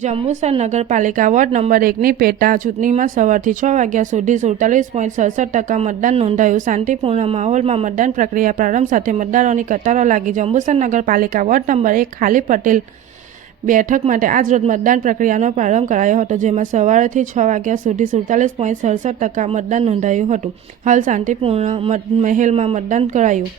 જંબુસર નગરપાલિકા ward number 1ની પેટા ચૂંટણીમાં સવારથી 6 વાગ્યા સુધી 47.67% મતદાન નોંધાયું। શાંતિપૂર્ણ માહોલમાં મતદાન પ્રક્રિયા પ્રારંભ સાથે મતદારોની કતારો લાગી। જંબુસર નગરપાલિકા વોર્ડ નંબર 1 ખાલી પટેલ બેઠક માટે આજરોજ મતદાન પ્રક્રિયાનો પ્રારંભ કરાયો હતો, જેમાં સવારથી 6 વાગ્યા સુધી 47.67% મતદાન નોંધાયું હતું। હાલ શાંતિપૂર્ણ માહોલમાં મતદાન કરાયું।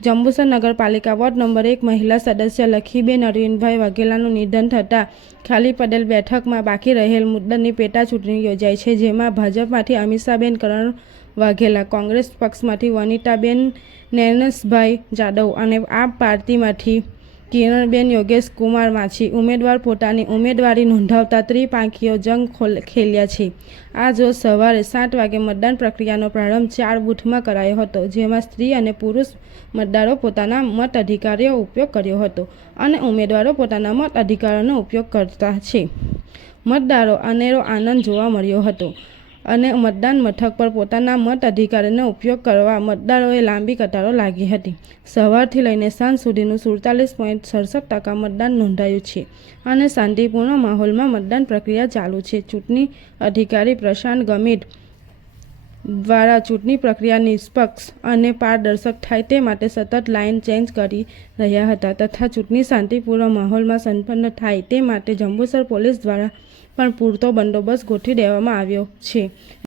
જંબુસર નગરપાલિકા વોર્ડ નંબર 1 મહિલા સદસ્ય લખીબેન અરવિંદભાઈ વાઘેલાનું નિધન થતાં ખાલી પડેલ બેઠકમાં બાકી રહેલ મુદ્દતની પેટા ચૂંટણી યોજાઈ છે, જેમાં ભાજપમાંથી અમીષાબેન કરણ વાઘેલા, કોંગ્રેસ પક્ષમાંથી વનિતાબેન નૈનેશભાઈ જાદવ અને આપ પાર્ટીમાંથી કિરણબેન યોગેશ કુમાર માછી ઉમેદવાર પોતાની ઉમેદવારી નોંધાવતા ત્રિપાંખીયો જંગ ખેલ્યા છે। આજ રોજ સવારે 7 વાગે મતદાન પ્રક્રિયાનો પ્રારંભ 4 બૂથમાં કરાયો હતો, જેમાં સ્ત્રી અને પુરુષ મતદારો પોતાના મત અધિકારનો ઉપયોગ કર્યો હતો અને ઉમેદવારો પોતાના મત અધિકારનો ઉપયોગ કરતા છે। મતદારો અનેરો આનંદ જોવા મળ્યો હતો અને મતદાન મથક પર પોતાના મત અધિકારનો ઉપયોગ કરવા મતદારોએ લાંબી કતારો લાગી હતી। સવારથી લઈને સાંજ સુધીનું 47.67% મતદાન નોંધાયું છે અને શાંતિપૂર્ણ માહોલમાં મતદાન પ્રક્રિયા ચાલુ છે। ચૂંટણી અધિકારી પ્રશાંત ગમીત દ્વારા ચૂંટણી પ્રક્રિયા નિષ્પક્ષ અને પારદર્શક થાય તે માટે સતત લાઇન ચેન્જ કરી રહ્યા હતા તથા ચૂંટણી શાંતિપૂર્ણ માહોલમાં સંપન્ન થાય તે માટે જંબુસર પોલીસ દ્વારા પણ પૂરતો બંદોબસ્ત ગોઠવી દેવામાં આવ્યો છે।